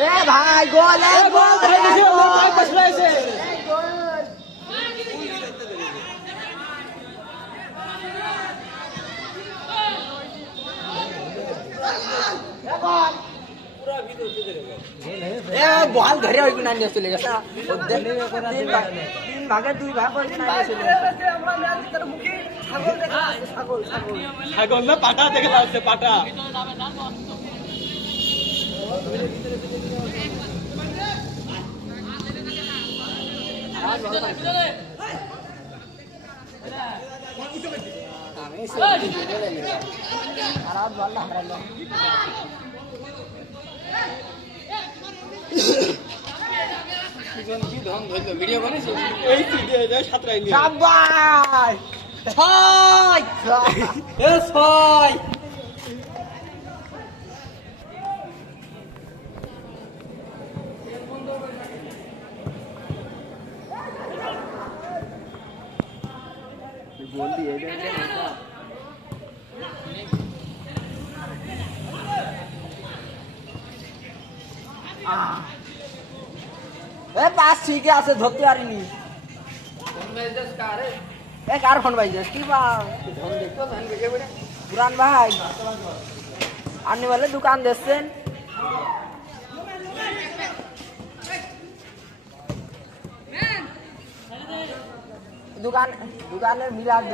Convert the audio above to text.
এ ভাই গোল গোল ভাই পাশে রয়েছে বল ঘরে ওই গুনা নিয়ে চলে গেছে তিন ভাগে দুই ভাগ ওই গুনা নিয়ে চলে গেছে ছাগল না পাটা দেখে লাগছে পাটা ভিডিও বানিয়েছি এই ভিডিও সাতরাই নিয়ে সবাই ছয় এ ছয় বল দিয়ে দে এ পাস ঠিক আছে ধরতে পারিনি এ কার ফোন ভাইজাস কি বা পুরান ভাই আপনি বলে দোকান দিচ্ছেন দোকানের মিলাদ